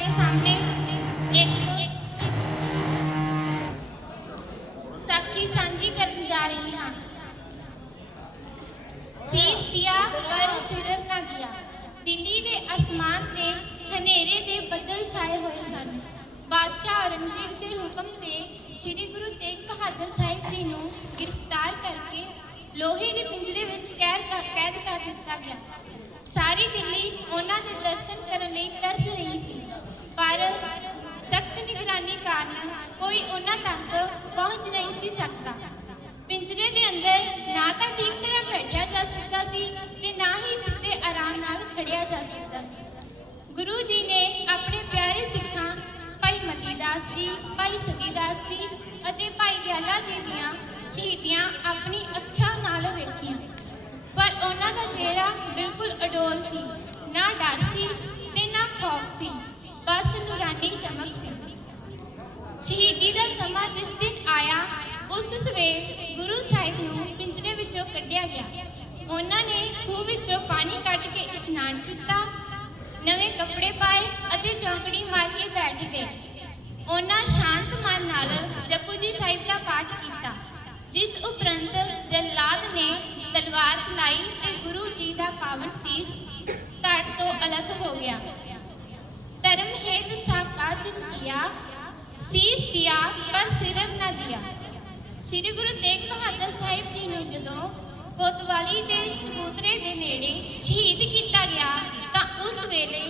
ਤੁਹਾਡੇ ਸਾਹਮਣੇ ਇੱਕ ਸਾਖੀ ਸਾਂਝੀ ਕਰਨ ਜਾ ਰਹੀ ਹਾਂ। ਸੀਸ ਦਿਆ, ਪਰ ਸਿਰ ਨਾ ਗਿਆ। ਦਿੱਲੀ ਦੇ ਅਸਮਾਨ ਤੇ ਹਨੇਰੇ ਦੇ ਬੱਦਲ ਛਾਏ ਹੋਏ ਸਨ। ਬਾਦਸ਼ਾਹ ਔਰੰਗਜ਼ੇਬ ਦੇ ਹੁਕਮ ਤੇ ਸ੍ਰੀ ਗੁਰੂ ਤੇਗ ਬਹਾਦਰ ਸਾਹਿਬ ਜੀ ਨੂੰ ਗ੍ਰਿਫਤਾਰ ਕਰਕੇ ਲੋਹੇ ਦੇ ਪਿੰਜਰੇ ਵਿੱਚ ਕੈਦ ਕੈਦ ਕਰ ਦਿੱਤਾ ਗਿਆ। ਸਾਰੀ ਦਿੱਲੀ ਉਹਨਾਂ ਦੇ ਦਰਸ਼ਨ ਕਰਨ ਲਈ ਤਰਸ ਰਹੀ ਪਰ ਸਖਤ ਨਿਗਰਾਨੀ ਕਾਰਨ ਕੋਈ ਉਹਨਾਂ ਤੱਕ ਪਹੁੰਚ ਨਹੀਂ ਸੀ ਸਕਦਾ। ਪਿੰਜਰੇ ਦੇ ਅੰਦਰ ਨਾ ਤਾਂ ਠੀਕ ਤਰ੍ਹਾਂ ਬੈਠਿਆ ਜਾ ਸਕਦਾ ਸੀ ਤੇ ਨਾ ਹੀ ਸਿੱਧੇ ਆਰਾਮ ਨਾਲ ਖੜਿਆ ਜਾ ਸਕਦਾ ਸੀ। ਗੁਰੂ ਜੀ ਨੇ ਆਪਣੇ ਪਿਆਰੇ ਸਿੱਖਾਂ, ਭਾਈ ਮਤੀ ਦਾਸ ਜੀ, ਭਾਈ ਸਤੀ ਦਾਸ ਜੀ ਅਤੇ ਭਾਈ ਦਿਆਲਾ ਜੀ ਦੀਆਂ ਸ਼ਹੀਦੀਆਂ ਆਪਣੀ ਅੱਖਾਂ ਨਾਲ ਵੇਖੀਆਂ। ਪਰ ਉਹਨਾਂ ਦਾ ਚਿਹਰਾ ਬਿਲਕੁਲ ਅਡੋਲ ਸੀ, ਨਾ ਡਰ ਸੀ ਤੇ ਨਾ ਖੌਫ ਸੀ। ਬਸ ਨੂਰਾਨੀ ਚਮਕ ਸੀ। ਸ਼ਹੀਦੀ ਦਾ ਸਮਾਂ ਜਿਸ ਦਿਨ ਆਇਆ, ਉਸ ਸਵੇਰ ਗੁਰੂ ਸਾਹਿਬ ਨੂੰ ਪਿੰਜਰੇ ਵਿੱਚੋਂ ਕੱਢਿਆ ਗਿਆ। ਉਹਨਾਂ ਨੇ ਖੂਹ ਵਿੱਚੋਂ ਪਾਣੀ ਕੱਢ ਕੇ ਇਸ਼ਨਾਨ ਕੀਤਾ, ਨਵੇਂ ਕੱਪੜੇ ਪਾਏ ਅਤੇ ਚੌਂਕੜੀ ਮਾਰ ਕੇ ਬੈਠ ਗਏ। ਉਹਨਾਂ ਸ਼ਾਂਤ ਮਨ ਨਾਲ ਜਪੂ ਜੀ ਸਾਹਿਬ ਦਾ ਪਾਠ ਕੀਤਾ, ਜਿਸ ਉਪਰੰਤ ਜੱਲਾਦ ਨੇ ਤਲਵਾਰ ਚਲਾਈ ਤੇ ਗੁਰੂ ਜੀ ਦਾ ਪਾਵਨ ਸੀਸ ਧੜ ਤੋਂ ਅਲੱਗ ਹੋ ਗਿਆ। ਸਾਕਾ ਜਿਨ ਸੀਸ ਦਿਆ ਪਰ ਸਿਰ ਨਾ ਦਿਆ। ਸ੍ਰੀ ਗੁਰੂ ਤੇਗ ਬਹਾਦਰ ਸਾਹਿਬ ਜੀ ਨੂੰ ਜਦੋਂ ਕੋਤਵਾਲੀ ਦੇ ਚਬੂਤਰੇ ਦੇ ਨੇੜੇ ਸ਼ਹੀਦ ਕੀਤਾ ਗਿਆ, ਤਾਂ ਉਸ ਵੇਲੇ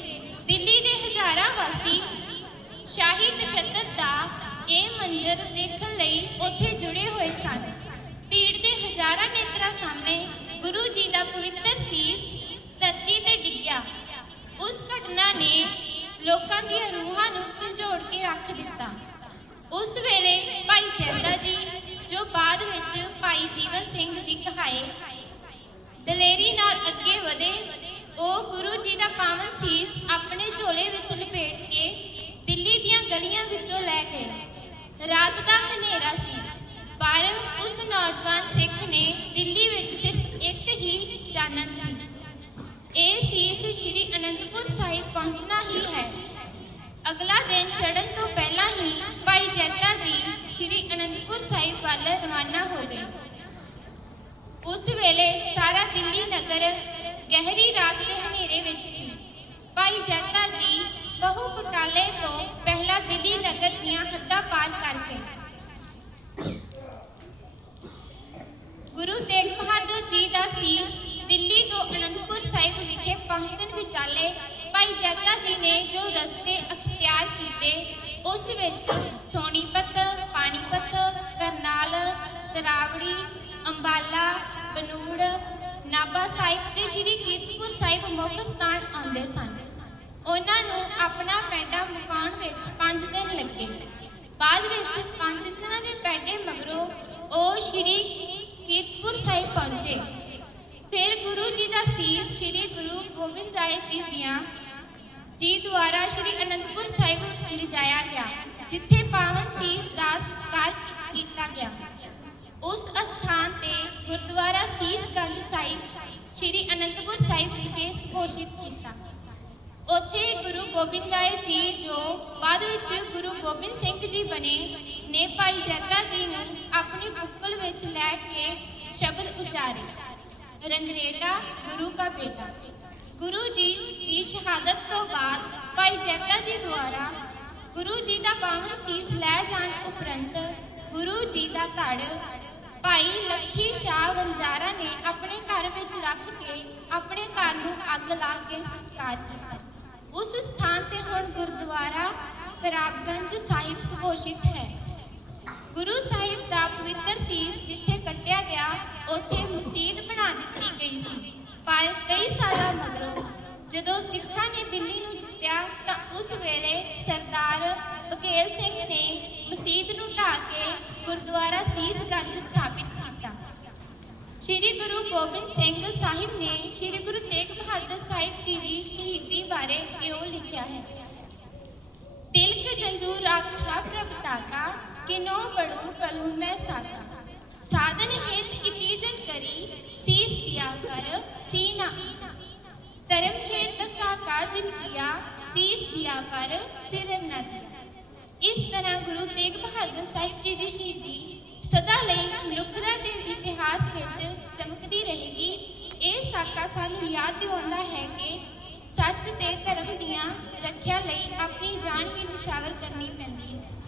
ਦਿੱਲੀ ਦੇ ਹਜ਼ਾਰਾਂ ਵਾਸੀ ਸ਼ਾਹੀ ਤਸ਼ੱਦਦ ਦਾ ਇਹ ਮੰਜ਼ਰ ਦੇਖਣ ਲਈ ਉੱਥੇ ਜੁੜੇ ਹੋਏ ਸਨ। ਭੀੜ ਦੇ ਹਜ਼ਾਰਾਂ ਨੇਤਰਾਂ ਸਾਹਮਣੇ ਗੁਰੂ ਜੀ ਦਾ ਪਵਿੱਤਰ ਸੀਸ ਉਸ ਵੇਲੇ ਭਾਈ ਚੰਦਾ ਜੀ, ਜੋ ਬਾਅਦ ਵਿੱਚ ਭਾਈ ਜੀਵਨ ਸਿੰਘ ਜੀ ਕਹਾਏ, ਦਲੇਰੀ ਨਾਲ ਅੱਗੇ ਵਧੇ, ਉਹ ਗੁਰੂ ਜੀ ਦਾ ਪਾਵਨ ਸੀਸ ਆਪਣੇ ਝੋਲੇ ਵਿੱਚ ਲਪੇਟ ਕੇ ਦਿੱਲੀ ਦੀਆਂ ਗਲੀਆਂ ਵਿੱਚੋਂ ਲੈ ਗਏ। ਰਾਤ ਦਾ ਹਨੇਰਾ ਸੀ, ਪਰ ਉਸ ਨੌਜਵਾਨ ਸਿੱਖ ਨੇ ਦਿੱਲੀ ਵਿੱਚ ਸਿਰਫ ਇੱਕ ਹੀ ਚਾਨਣ ਸੀ। ਇਹ ਸੀਸ ਸ੍ਰੀ ਅਨੰਦਪੁਰ ਸਾਹਿਬ ਪਹੁੰਚਣਾ ਹੀ ਹੈ। ਅਗਲਾ ਦਿਨ ਚੜ੍ਹਨ ਤੋਂ ਪਹਿਲਾਂ ਹੀ ਭਾਈ ਜੈਤਾ ਜੀ ਸ੍ਰੀ ਅਨੰਦਪੁਰ ਸਾਹਿਬ ਵੱਲ ਰਵਾਨਾ ਹੋ ਗਏ ਉਸ ਵੇਲੇ ਸਾਰਾ ਦਿੱਲੀ ਨਗਰ ਗਹਿਰੀ ਰਾਤ ਦੇ ਹਨੇਰੇ ਵਿੱਚ ਸੀ। ਭਾਈ ਜੈਤਾ ਜੀ ਬਹੁ ਬਟਾਲੇ ਤੋਂ ਪਹਿਲਾਂ ਦਿੱਲੀ ਨਗਰ ਦੀਆਂ ਹੱਦਾਂ ਪਾਰ ਕਰਕੇ। ਗੁਰੂ ਤੇਗ ਬਹਾਦਰ ਜੀ ਦਾ ਸੀਸ ਦਿੱਲੀ ਤੋਂ ਅਨੰਦਪੁਰ ਸਾਹਿਬ ਵਿਖੇ ਪਹੁੰਚਣ ਵਿਚਾਲੇ ਭਾਈ ਜੈਤਾ ਜੀ ਨੇ ਜੋ ਰਸਤੇ ਅਖਤਿਆਰ ਕੀਤੇ ਉਸ ਵਿੱਚ ਸੋਨੀਪਤ ਪਾਣੀਪਤ ਕਰਨਾਲ, ਤਰਾਵੜੀ, ਅੰਬਾਲਾ, ਬਨੂੜ, ਨਾਭਾ ਸਾਹਿਬ ਤੇ ਸ੍ਰੀ ਕੀਰਤਪੁਰ ਸਾਹਿਬ ਮੁੱਖ ਸਥਾਨ ਆਉਂਦੇ ਸਨ। ਉਹਨਾਂ ਨੂੰ ਆਪਣਾ ਪੈਂਡਾ ਮੁਕਾਉਣ ਵਿੱਚ 5 ਦਿਨ ਲੱਗੇ। ਬਾਅਦ ਵਿੱਚ 5 ਦਿਨਾਂ ਦੇ ਪੈਂਡੇ ਮਗਰੋਂ ਉਹ ਸ੍ਰੀ ਕੀਰਤਪੁਰ ਸਾਹਿਬ ਪਹੁੰਚੇ। ਫਿਰ ਗੁਰੂ ਜੀ ਦਾ ਸੀਸ ਸ੍ਰੀ ਗੁਰੂ ਗੋਬਿੰਦ ਰਾਏ ਜੀ ਦੀਆਂ ਜੀ ਦੁਆਰਾ ਸ੍ਰੀ ਅਨੰਦਪੁਰ ਸਾਹਿਬ ਲਿਜਾਇਆ ਗਿਆ, ਜਿੱਥੇ ਪਾਵਨ ਸੀਸ ਦਾ ਸੰਸਕਾਰ ਕੀਤਾ ਗਿਆ। ਉਸ ਅਸਥਾਨ ਤੇ ਗੁਰਦੁਆਰਾ ਸੀਸਗੰਜ ਸਾਹਿਬ, ਸ੍ਰੀ ਅਨੰਦਪੁਰ ਸਾਹਿਬ ਵਿਖੇ ਘੋਸ਼ਿਤ ਕੀਤਾ। ਉੱਥੇ ਗੁਰੂ ਗੋਬਿੰਦ ਰਾਏ ਜੀ ਜੋ ਬਾਅਦ ਵਿੱਚ ਗੁਰੂ ਗੋਬਿੰਦ ਸਿੰਘ ਜੀ ਬਣੇ, ਨੇ ਭਾਈ ਜੈਤਾ ਜੀ ਨੂੰ ਆਪਣੀ ਬੁੱਕਲ ਵਿੱਚ ਲੈ ਕੇ ਸ਼ਬਦ ਉਚਾਰੇ। ਰੰਗਰੇਟਾ ਗੁਰੂ ਕਾ ਬੇਟਾ। ਗੁਰੂ ਜੀ ਦੀ ਸ਼ਹਾਦਤ ਤੋਂ ਬਾਅਦ ਭਾਈ ਜੈਤਾ ਜੀ ਦੁਆਰਾ ਗੁਰੂ ਜੀ ਦਾ ਪਾਵਨ ਸੀਸ ਲੈ ਜਾਣ ਉਪਰੰਤ ਗੁਰੂ ਜੀ ਦਾ ਧੜ ਭਾਈ ਲੱਖੀ ਸ਼ਾਹ ਵੰਜਾਰਾ ਨੇ ਆਪਣੇ ਘਰ ਵਿੱਚ ਰੱਖ ਕੇ ਆਪਣੇ ਘਰ ਨੂੰ ਅੱਗ ਲਾ ਕੇ ਸੰਸਕਾਰ ਕੀਤਾ। ਉਸ ਸਥਾਨ ਤੇ ਹੁਣ ਗੁਰਦੁਆਰਾ ਕਰਾਬਗੰਜ ਸਾਹਿਬ ਸੁਭੋਸ਼ਿਤ ਹੈ। ਗੁਰੂ ਸਾਹਿਬ ਦਾ ਪਵਿੱਤਰ ਸੀਸ ਜਿੱਥੇ ਕੱਟਿਆ ਗਿਆ, ਉੱਥੇ ਮਸਜਿਦ ਬਣਾ ਦਿੱਤੀ ਗਈ ਸੀ। ਪਰ ਕਈ ਸਾਲਾਂ ਮਗਰੋਂ ਜਦੋਂ ਸਿੱਖਾਂ ਨੇ ਦਿੱਲੀ ਨੂੰ ਜਿੱਤਿਆ ਤਾਂ ਉਸ ਵੇਲੇ ਸਰਦਾਰ ਬਘੇਲ ਸਿੰਘ ਨੇ ਮਸਜਿਦ ਨੂੰ ਢਾਹ ਕੇ ਗੁਰਦੁਆਰਾ ਸੀਸਗੰਜ ਸਥਾਪਿਤ ਕੀਤਾ। ਸ੍ਰੀ ਗੁਰੂ ਗੋਬਿੰਦ ਸਿੰਘ ਸਾਹਿਬ ਨੇ ਸ੍ਰੀ ਗੁਰੂ ਤੇਗ ਬਹਾਦਰ ਸਾਹਿਬ ਜੀ ਦੀ ਸ਼ਹੀਦੀ ਬਾਰੇ ਕਿਉਂ ਲਿਖਿਆ ਹੈ, ਤਿਲਕ ਜੰਜੂ ਰਾਖਾ ਪ੍ਰਭ ਤਾਕਾ ਕਿਨੋ ਬੜੂ ਕਲੂ ਮੈਂ ਸਾਕਾ ਸਾਧਨ ਹੇਤ ਇਤੀਜਨ ਕਰੀ, ਸੀਸ ਦਿਆ ਕਰ ਸੀਨਾ ਧਰਮ ਹੇਤ ਕੀਆ, ਸੀਸ ਦਿਆ ਕਰ, ਸਿਰ ਨਾ ਇਸ ਤਰ੍ਹਾਂ ਗੁਰੂ ਤੇਗ ਬਹਾਦਰ ਸਾਹਿਬ ਜੀ ਦੀ ਸ਼ਹੀਦੀ ਸਦਾ ਲਈ ਮਨੁੱਖਤਾ ਦੇ ਇਤਿਹਾਸ ਵਿੱਚ ਚਮਕਦੀ ਰਹੇਗੀ। ਇਹ ਸਾਕਾ ਸਾਨੂੰ ਯਾਦ ਦਿਵਾਉਂਦਾ ਹੈ ਕਿ ਸੱਚ ਤੇ ਧਰਮ ਦੀਆਂ ਰੱਖਿਆ ਲਈ ਆਪਣੀ ਜਾਨ ਵੀ ਨਿਸ਼ਾਵਰ ਕਰਨੀ ਪੈਂਦੀ ਹੈ।